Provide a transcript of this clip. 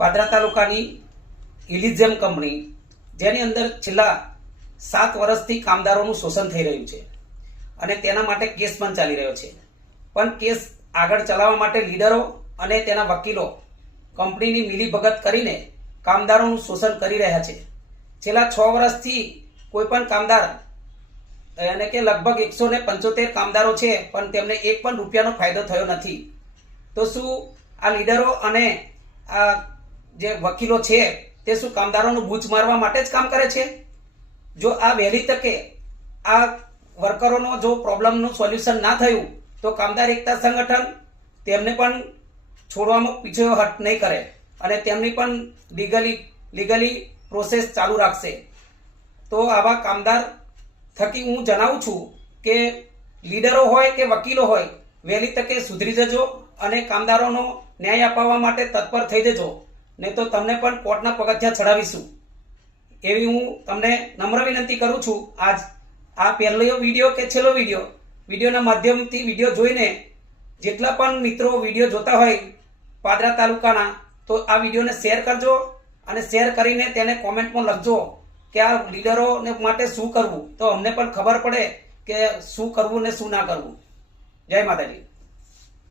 પાદરા તાલુકાની ઇલિઝેમ કંપની, જેની અંદર છેલ્લા સાત વર્ષથી કામદારોનું શોષણ થઈ રહ્યું છે અને તેના માટે કેસ પણ ચાલી રહ્યો છે. પણ કેસ આગળ ચલાવવા માટે લીડરો અને તેના વકીલો કંપનીની મિલીભગત કરીને કામદારોનું શોષણ કરી રહ્યા છે. છેલ્લા છ વર્ષથી કોઈ પણ કામદાર અને કે લગભગ એકસો ને પંચોતેર કામદારો છે, પણ તેમને એક પણ રૂપિયાનો ફાયદો થયો નથી. તો શું આ લીડરો અને આ જે વકીલો છે, તે શું કામદારોનું બૂચ મારવા માટે જ કામ કરે છે? જો આ વહેલી તકે આ વર્કરોનો જો પ્રોબ્લેમનું સોલ્યુશન ના થયું, તો કામદાર એકતા સંગઠન તેમને પણ છોડવામાં પીછો હટ નહીં કરે અને તેમની પણ લીગલી લીગલી પ્રોસેસ ચાલુ રાખશે. તો આવા કામદાર થકી હું જણાવું છું કે લીડરો હોય કે વકીલો હોય, વહેલી તકે સુધરી જજો અને કામદારોનો ન્યાય અપાવવા માટે તત્પર થઈ જજો. નહીં તો તમને પણ કોર્ટના પગથિયા ચડાવીશું. એવી હું તમને નમ્ર વિનંતી કરું છું. આજ આ પહેલો વીડિયો કે છેલ્લો વીડિયો? વિડીયોના માધ્યમથી વીડિયો જોઈને જેટલા પણ મિત્રો વીડિયો જોતા હોય પાદરા તાલુકાના, તો આ વિડીયોને શેર કરજો અને શેર કરીને તેને કોમેન્ટમાં લખજો કે આ લીડરોને માટે શું કરવું? તો અમને પણ ખબર પડે કે શું કરવું ને શું ના કરવું. જય માતાજી.